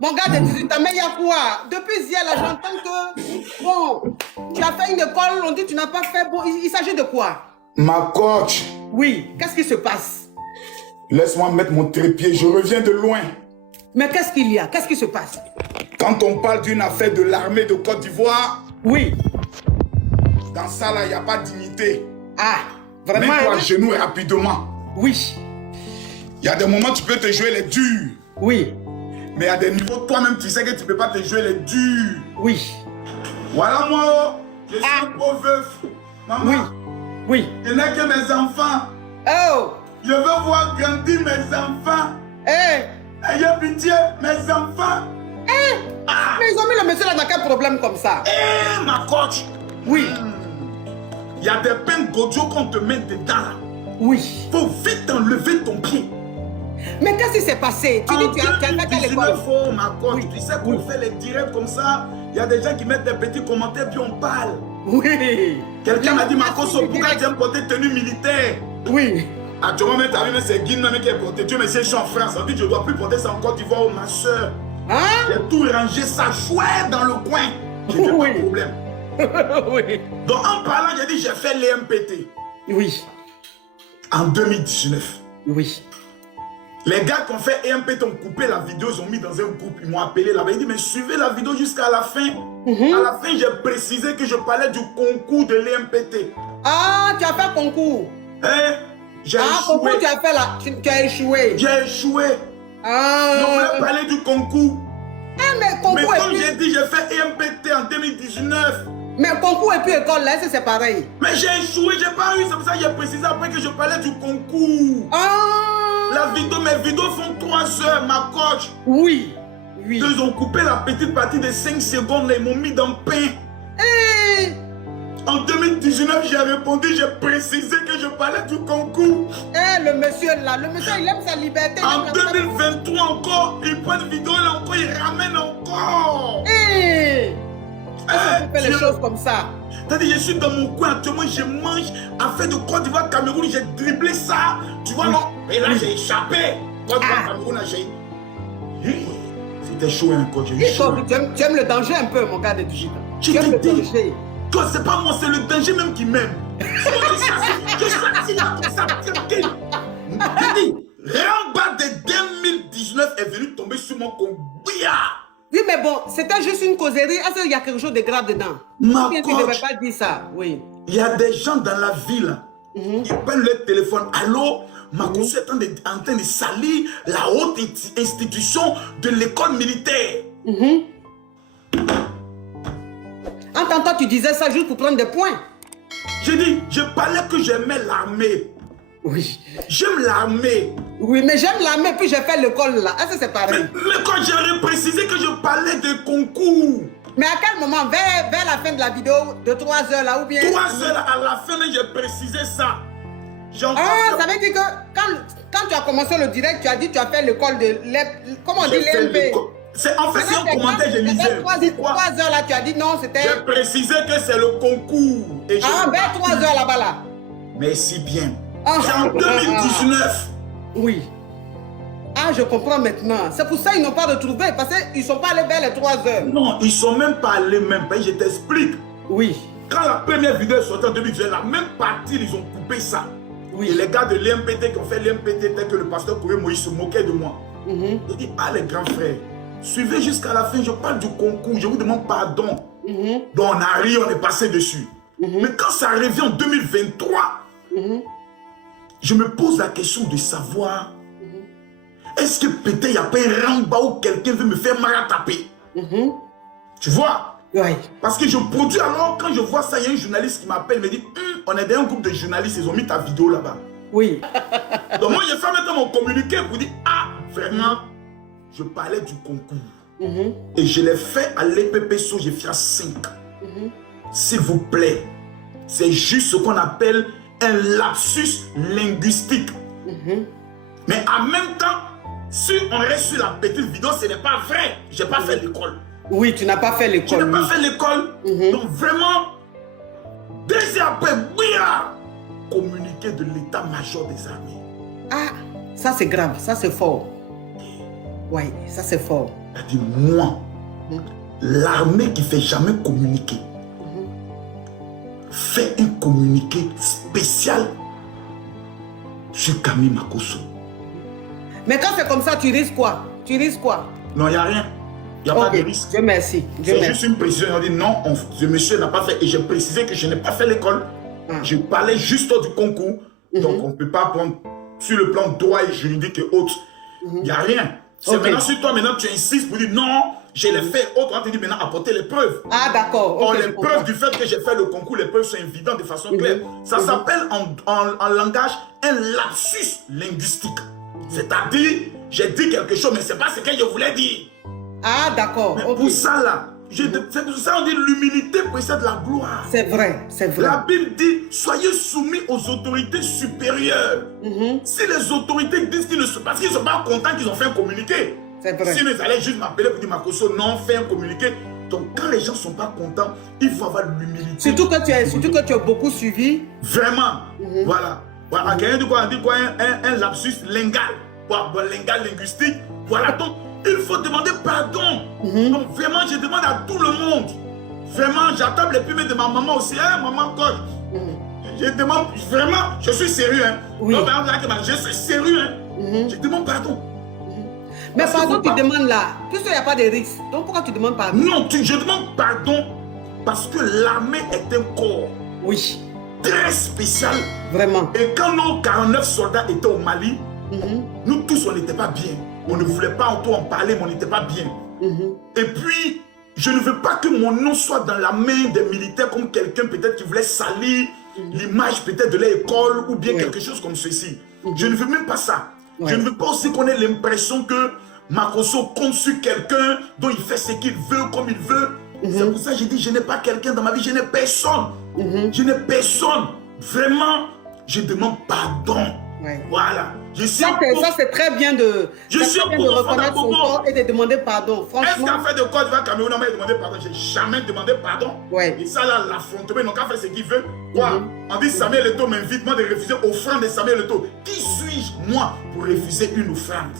Mon gars de 18 ans, mais il y a quoi? Depuis hier, là, j'entends que, bon, tu as fait une école, on dit que tu n'as pas fait. Bon, il s'agit de quoi? Ma coach. Oui, qu'est-ce qui se passe? Laisse-moi mettre mon trépied, je reviens de loin. Mais qu'est-ce qu'il y a? Qu'est-ce qui se passe? Quand on parle d'une affaire de l'armée de Côte d'Ivoire, oui. Dans ça, là, il n'y a pas de dignité. Ah, vraiment? Mets-toi à genoux rapidement. Oui. Il y a des moments où tu peux te jouer les durs. Oui. Mais il y a des niveaux, toi-même, tu sais que tu ne peux pas te jouer les durs. Oui. Voilà, moi, je suis un pauvre veuf. Maman, oui. Je n'ai que mes enfants. Oh. Je veux voir grandir mes enfants. Ayez pitié, mes enfants. Mais ils ont mis le monsieur là dans quel problème comme ça? Ma coach. Oui. Il y a des pains godio qu'on te met dedans là. Oui. Faut vite enlever ton pied. Mais qu'est-ce qui s'est passé? Tu dis tu as fait à l'école. Ma coach, tu sais qu'on fait les directs comme ça. Il y a des gens qui mettent des petits commentaires puis on parle. Oui. Quelqu'un m'a dit, Marcos, pourquoi tu aimes porter tenue militaire? Oui. Actuellement, même ta vie, c'est Guine même qui est porté. Dieu merci, je suis en France. On dit, je ne dois plus porter ça en Côte d'Ivoire, ma soeur. Hein? J'ai tout rangé ça chouette dans le coin. J'ai pas de problème. Oui. Donc, en parlant, j'ai dit, j'ai fait l'EMPT. Oui. En 2019. Oui. Les gars qui ont fait EMPT ont coupé la vidéo, ils ont mis dans un groupe, ils m'ont appelé là-bas. Ils dit, mais suivez la vidéo jusqu'à la fin. À la fin, j'ai précisé que je parlais du concours de l'EMPT. Ah, tu as fait concours. J'ai échoué. Concours, tu as fait là, tu as échoué. J'ai échoué. Ah. Je voulais parler du concours. Mais concours. Mais comme j'ai dit, j'ai fait EMPT en 2019. Mais concours et puis école, là, c'est pareil. Mais j'ai échoué, j'ai pas eu. C'est pour ça que j'ai précisé après que je parlais du concours. Mes vidéos font 3 heures, ma coach. Oui. Oui. Ils ont coupé la petite partie de 5 secondes, là, ils m'ont mis dans le pain. En 2019, j'ai répondu, j'ai précisé que je parlais du concours. Le monsieur là, le monsieur il aime sa liberté. En 2023 encore, il prend une vidéo là encore, il ramène encore. On fait les choses comme ça. C'est-à-dire, je suis dans mon coin actuellement, je mange. Affaire de Côte d'Ivoire, Cameroun, j'ai dribblé ça. Tu vois, non? Et là, j'ai échappé. Côte d'Ivoire, Cameroun, là, j'ai. C'était chaud encore, j'ai eu chaud. Tu aimes le danger un peu, mon gars de digital. Tu aimes le danger. Toi, c'est pas moi, c'est le danger même qui m'aime. Je suis assis là comme ça, tranquille. Je dis, Ramba de 2019 est venu tomber sur mon compte. Oui, mais bon, c'était juste une causerie. Est-ce qu'il y a quelque chose de grave dedans? Ma coach, tu ne devais pas dire ça. Oui. Il y a des gens dans la ville qui prennent leur téléphone. Allô, ma coach est en train de salir la haute institution de l'école militaire. En t'entendant, tu disais ça juste pour prendre des points. J'ai dit, je parlais que j'aimais l'armée. Oui. J'aime l'armée. Oui, mais j'aime l'armée, puis j'ai fait l'école là. Est-ce que c'est pareil? Mais quand j'ai précisé que je parlais de concours. Mais à quel moment? Vers la fin de la vidéo de 3 heures là ou bien? 3 heures à la fin, j'ai précisé ça. Ça veut dire que quand tu as commencé le direct, tu as dit que tu as fait l'école de... Comment on dit l'EMP? En fait, c'est un commentaire, je lisais. 3 heures là, tu as dit non, c'était... J'ai précisé que c'est le concours. Et vers 3 heures là-bas là. Merci bien. C'est en 2019. Oui. Je comprends maintenant. C'est pour ça qu'ils n'ont pas retrouvé, parce qu'ils ne sont pas allés vers les 3 heures. Non, ils ne sont même pas allés même. Je t'explique. Oui. Quand la première vidéo est sortie en 2019, la même partie, ils ont coupé ça. Oui. Et les gars de l'EMPT qui ont fait l'EMPT, tel que le pasteur Kouré Moïse se moquait de moi. Il dit, les grands frères, suivez jusqu'à la fin, je parle du concours, je vous demande pardon. Donc on a ri, on est passé dessus. Mais quand ça revient en 2023, je me pose la question de savoir, est-ce que peut-être il n'y a pas un ramba où quelqu'un veut me faire mal à taper? Tu vois? Oui. Parce que je produis alors, quand je vois ça, il y a un journaliste qui m'appelle, me dit, on est dans un groupe de journalistes, ils ont mis ta vidéo là-bas. Oui. Donc moi, j'ai fait maintenant mon communiqué pour dire, vraiment, je parlais du concours. Et je l'ai fait à l'EPPSO, j'ai fait à 5. S'il vous plaît, c'est juste ce qu'on appelle un lapsus linguistique. Mais en même temps, si on reste sur la petite vidéo, ce n'est pas vrai. Je n'ai pas fait l'école. Oui, tu n'as pas fait l'école. Tu n'as pas fait l'école. Donc vraiment, 2 heures après, communiqué de l'état-major des armées. Ça c'est grave, ça c'est fort. Oui, ça c'est fort. Elle a dit, moi, l'armée qui ne fait jamais communiquer, fait un communiqué spécial sur Camille Makosso. Mais quand c'est comme ça, tu risques quoi? Tu risques quoi? Non, il n'y a rien. Il n'y a pas de risque. Dieu merci. C'est juste une précision. On dit non, ce monsieur n'a pas fait. Et j'ai précisé que je n'ai pas fait l'école. Je parlais juste du concours. Donc on ne peut pas prendre sur le plan droit et juridique et autres. Il n'y a rien. C'est maintenant sur toi, maintenant tu insistes pour dire non, je l'ai fait. Autre, on te dit maintenant apporter les preuves. Ah d'accord. Or, les preuves du fait que j'ai fait le concours, les preuves sont évidentes de façon claire. Ça s'appelle en langage un lapsus linguistique. C'est-à-dire, j'ai dit quelque chose, mais ce n'est pas ce que je voulais dire. Ah d'accord. Mais pour ça là, c'est pour ça qu'on dit l'humilité précède la gloire. C'est vrai, c'est vrai. La Bible dit, soyez soumis aux autorités supérieures. Si les autorités disent qu'ils ne sont pas, parce qu'ils ne sont pas contents qu'ils ont fait un communiqué. C'est vrai. Sinon ils allaient juste m'appeler pour dire Makosso, non, fais un communiqué. Donc quand les gens ne sont pas contents, il faut avoir l'humilité. Surtout que tu as beaucoup suivi. Vraiment. Voilà. Voilà. Quelqu'un dit quoi? On dit quoi? Un lapsus lingal. Lingal linguistique. Voilà. Donc, il faut demander pardon. Donc, vraiment, je demande à tout le monde. Vraiment, j'attends les plumes de ma maman aussi. Hein, maman coach. Je demande, vraiment, je suis sérieux. Hein. Oui. Donc, je suis sérieux. Hein. Je demande pardon. Mais pardon, tu demandes là, puisqu'il n'y a pas de risque. Donc, pourquoi tu demandes pardon? Non, je demande pardon parce que l'armée est un corps. Oui. Très spécial. Vraiment. Et quand nos 49 soldats étaient au Mali, nous tous, on n'était pas bien. On ne voulait pas en parler, mais on n'était pas bien. Et puis, je ne veux pas que mon nom soit dans la main des militaires comme quelqu'un peut-être qui voulait salir l'image peut-être de l'école ou bien quelque chose comme ceci. Je ne veux même pas ça. Je ne veux pas aussi qu'on ait l'impression que Makosso compte sur quelqu'un dont il fait ce qu'il veut, comme il veut. C'est pour ça que j'ai dit, je n'ai pas quelqu'un dans ma vie, je n'ai personne. Je n'ai personne. Vraiment, je demande pardon. Voilà. Ça, c'est très bien de reconnaître son corps et de demander pardon. Est-ce qu'en fait de Côte d'Ivoire, Cameroun, on m'a demandé pardon? J'ai jamais demandé pardon. Et ça, là, l'affrontement, donc on fait ce qu'il veut. Quoi? On dit Samuel Eto'o m'invite moi de refuser offrande de Samuel Eto'o. Qui suis-je, moi, pour refuser une offrande?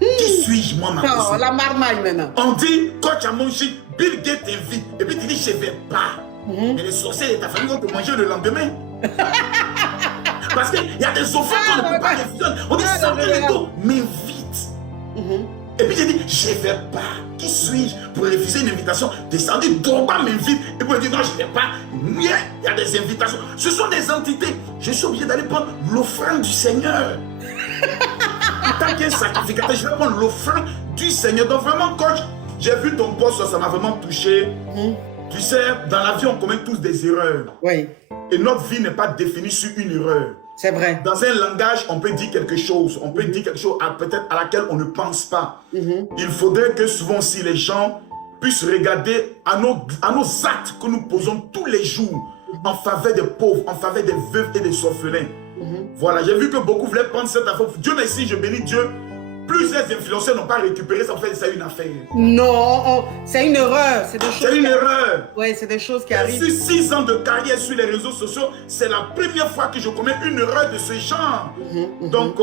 Qui suis-je, moi, Makosso? Oh, la marmaille maintenant. On dit, coach Amonchi, Bill Gates t'invite. Et puis tu dis, je ne vais pas. Mais les sorciers de ta famille vont te manger le lendemain. Parce qu'il y a des offres qu'on ne peut pas refuser. On dit, Samuel Eto'o m'invite. Et puis j'ai dit, je ne vais pas. Qui suis-je pour refuser une invitation? Descendu, Drogba m'invite. Et puis il dit, non, je ne vais pas. Il y a des invitations. Ce sont des entités. Je suis obligé d'aller prendre l'offrande du Seigneur. En tant qu'un sacrificateur, je vais prendre l'offrande du Seigneur. Donc vraiment, coach, j'ai vu ton poste, ça m'a vraiment touché. Tu sais, dans la vie, on commet tous des erreurs. Oui. Et notre vie n'est pas définie sur une erreur. C'est vrai. Dans un langage, on peut dire quelque chose. On peut dire quelque chose peut-être à laquelle on ne pense pas. Il faudrait que souvent aussi les gens puissent regarder à nos actes que nous posons tous les jours en faveur des pauvres, en faveur des veuves et des orphelins. Voilà, j'ai vu que beaucoup voulaient prendre cette affaire. Dieu merci, je bénis Dieu. Plusieurs influenceurs n'ont pas récupéré, ça fait ça une affaire. Non, c'est une erreur. C'est une erreur. Oui, c'est des choses qui arrivent. Sur 6 ans de carrière sur les réseaux sociaux, c'est la première fois que je commets une erreur de ce genre. Donc,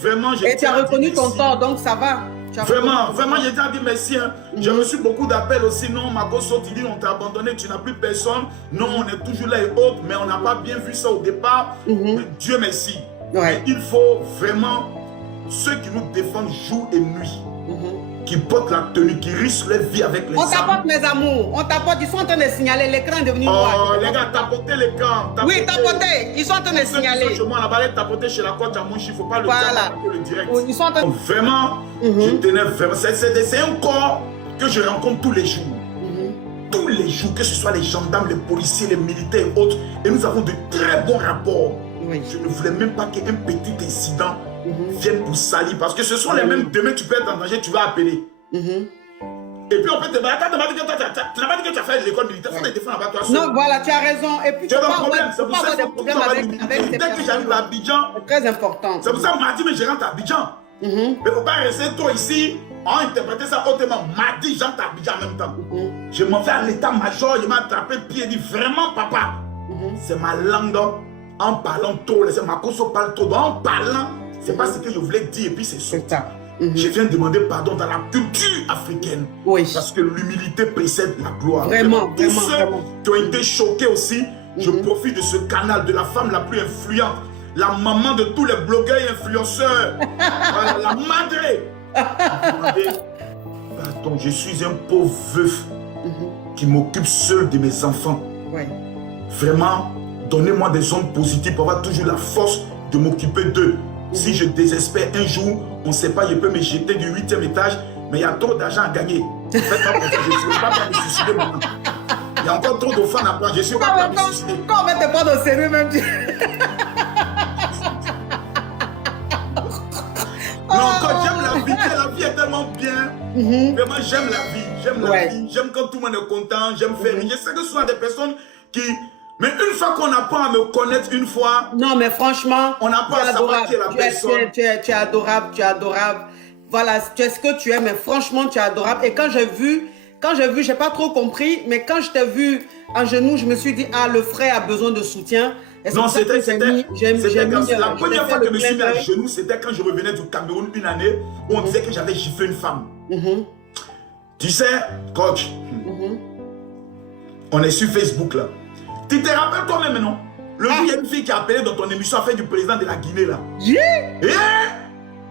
vraiment, j'ai... Et tu as reconnu ton tort, donc ça va. Vraiment, j'ai déjà dit merci. Hein. J'ai reçu beaucoup d'appels aussi. Non, Makosso, tu dis, on t'a abandonné, tu n'as plus personne. Non, on est toujours là et autres, mais on n'a pas bien vu ça au départ. Dieu merci. Mais il faut vraiment, ceux qui nous défendent jour et nuit, qui portent la tenue, qui risquent leur vie avec les armes. On t'apporte, mes amours. On t'apporte. Ils sont en train de signaler. L'écran est devenu noir. Oh, les gars, tapotez l'écran. Oui, tapotez. Ils sont en train de signaler. Chez moi, là-bas, tapoter chez la côte à mon chiffre. Il ne faut pas le dire, le direct. Ils sont en train... Donc, vraiment, je tenais vraiment. C'est un corps que je rencontre tous les jours. Tous les jours, que ce soit les gendarmes, les policiers, les militaires et autres. Et nous avons de très bons rapports. Je ne voulais même pas qu'un petit incident vienne pour salir. Parce que ce sont les mêmes. Demain, tu peux être en danger, tu vas appeler. Et puis on peut te dire, tu n'as pas dit que tu as fait l'école militaire, il faut te défendre là-bas, toi seul. Non, voilà, tu as raison. Et puis tu as un problème, c'est pour ça qu'il faut avoir des problèmes avec dès que j'arrive à Abidjan, c'est très important. C'est pour ça qu'on m'a dit, mais je rentre à Abidjan. Mais il ne faut pas rester toi ici, on a interprété ça autrement. M'a dit, j'entre à Abidjan en même temps. Je m'en vais à l'état-major, il m'a attrapé le pied et dit, vraiment papa, c'est ma langue, en parlant trop, c'est Makosso parle trop, en parlant, c'est pas ce que je voulais dire, et puis c'est ça. Je viens demander pardon dans la culture africaine. Oui. Parce que l'humilité précède la gloire. Vraiment, Tous vraiment, ceux vraiment. qui ont été choqués aussi, je profite de ce canal, de la femme la plus influente, la maman de tous les blogueurs et influenceurs, voilà, la madre. Pardon, je suis un pauvre veuf qui m'occupe seul de mes enfants. Ouais. Vraiment, donnez-moi des ondes positives pour avoir toujours la force de m'occuper d'eux. Si je désespère un jour, on ne sait pas, je peux me jeter du 8e étage, mais il y a trop d'argent à gagner. Faites-moi confiance, je ne suis pas prêt à me suicider maintenant. Il y a encore trop de fans à prendre, je ne suis pas prêt à me suicider. Quand on met tes pas au sérieux, même tu... Non, quand j'aime la vie est tellement bien. Vraiment, j'aime la vie. J'aime la vie. J'aime quand tout le monde est content. J'aime faire rire. Je sais que ce sont des personnes qui... Mais une fois qu'on apprend à me connaître une fois... Non, mais franchement... On apprend à savoir qui est la personne. Tu es adorable, tu es adorable. Voilà, tu es ce que tu es, mais franchement, tu es adorable. Et quand j'ai vu, j'ai pas trop compris, mais quand je t'ai vu en genoux, je me suis dit, ah, le frère a besoin de soutien. Non, c'était la première fois que je me suis mis à genoux. genoux, c'était quand je revenais du Cameroun une année où on disait que j'avais giflé une femme. Tu sais, coach, on est sur Facebook là. Tu te rappelles toi-même, non? Le jour, il y a une fille qui a appelé dans ton émission à faire du président de la Guinée là.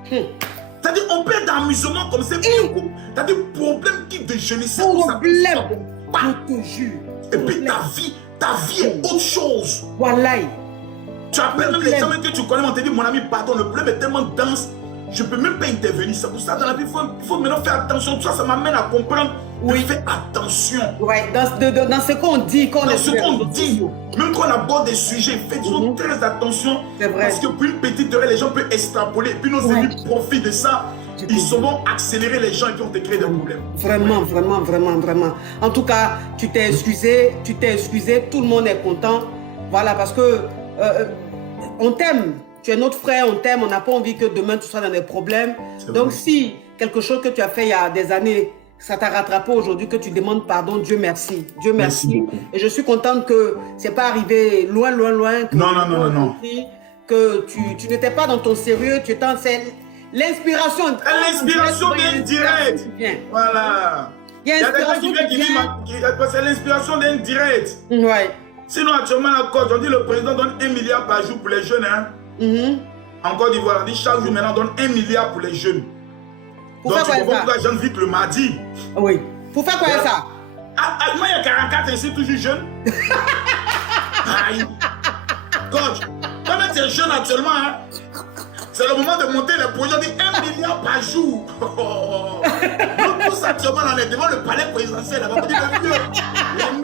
C'est-à-dire, on peut être d'amusement comme ça. C'est-à-dire, problème qui déjeunit, c'est pour ça. Problème, je te jure. Et puis ta vie est autre chose. Voilà. Tu appelles même les gens que tu connais, on te dit, mon ami, pardon, le problème est tellement dense, je ne peux même pas intervenir. C'est pour ça, dans la vie, il faut maintenant faire attention. Tout ça, ça m'amène à comprendre de faire attention. Ouais, dans ce qu'on dit, dans ce qu'on dit, même quand on aborde des sujets, faites très attention. C'est vrai. Parce que pour une petite heure, les gens peuvent extrapoler. Et puis nos amis profitent de ça. Ils sauront accélérer les gens qui ont te créé des problèmes. Vraiment, vraiment, vraiment, vraiment. En tout cas, tu t'es excusé, tout le monde est content. Voilà, parce que on t'aime. Tu es notre frère, on t'aime, on n'a pas envie que demain tu sois dans des problèmes. Donc si quelque chose que tu as fait il y a des années, ça t'a rattrapé aujourd'hui, que tu demandes pardon, Dieu merci. Dieu merci. Et je suis contente que ce n'est pas arrivé loin. Que non. Que tu n'étais pas dans ton sérieux, tu étais en scène. L'inspiration. L'inspiration d'un direct. Voilà. Il y a des gens qui viennent qui disent c'est l'inspiration d'un direct. Ouais. Sinon, actuellement, la Côte, on dit le président donne 1 milliard par jour pour les jeunes. Hein? En Côte d'Ivoire, on dit chaque jour maintenant, on donne 1 milliard pour les jeunes. Pour donc, faire tu comprends pourquoi j'invite le mardi. Oui. Pour faire quoi ça? Moi, il y a 44 ici, toujours jeune. Aïe. Coach, toi, tu es jeune actuellement. Hein? C'est le moment de monter les projets. On dit 1 milliard par jour. Nous tous actuellement, on est devant le palais présidentiel. On dit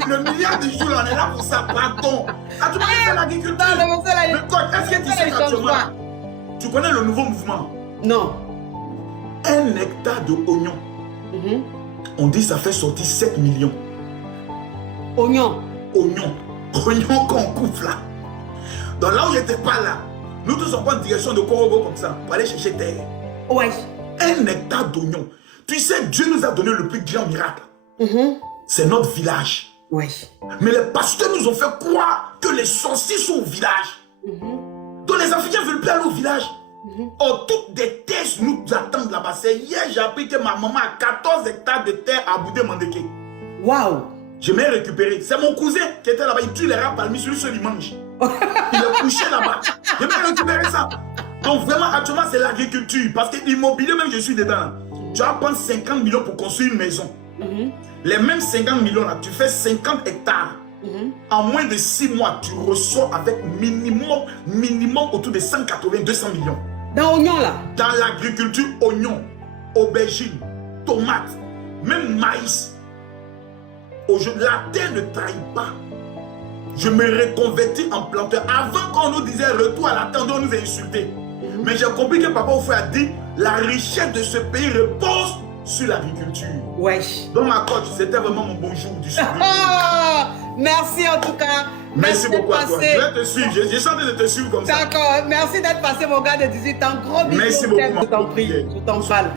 le milliard de jours, on est là pour ça. Pardon. Ah, tu connais c'est l'agriculture. Mais coach, est-ce que tu sais qu'actuellement, tu connais le nouveau mouvement? Non. 1 hectare de oignon. On dit ça fait sortir 7 millions. Oignon. Oignon qu'on coupe là. Donc là où j'étais pas là, nous tous on prend direction de Korogo comme ça pour aller chercher terre. Ouais. 1 hectare d'oignon. Tu sais, Dieu nous a donné le plus grand miracle. C'est notre village. Oui. Mais les pasteurs nous ont fait croire que les sorciers sont au village. Donc les Africains ne veulent plus aller au village. Or, toutes des terres nous attendent là-bas. C'est hier, j'ai appris que ma maman a 14 hectares de terre à Boudé-Mandeke. Waouh. Je m'ai récupéré. C'est mon cousin qui était là-bas. Il tue les rats palmis, celui seul il mange. Il est couché là-bas. Je m'ai récupéré ça. Donc vraiment, actuellement, c'est l'agriculture. Parce que l'immobilier, même je suis dedans. Là. Tu vas prendre 50 millions pour construire une maison. Les mêmes 50 millions là, tu fais 50 hectares. En moins de 6 mois, tu ressors avec minimum autour de 180-200 millions. Dans l'oignon là? Dans l'agriculture, oignons, aubergines, tomates, même maïs. Aujourd'hui, la terre ne trahit pas. Je me reconvertis en planteur. Avant qu'on nous disait retour à la terre, on nous a insultés. Mais j'ai compris que papa Oufou a dit la richesse de ce pays repose sur l'agriculture. Wesh. Donc ma coach, c'était vraiment mon bonjour du soir. Merci en tout cas. Merci beaucoup à toi. Je vais te suivre. J'ai chanté de te suivre comme ça. D'accord. Merci d'être passé mon gars de 18 ans. Gros bisous. Merci beaucoup. Je t'en prie. Je t'en parle.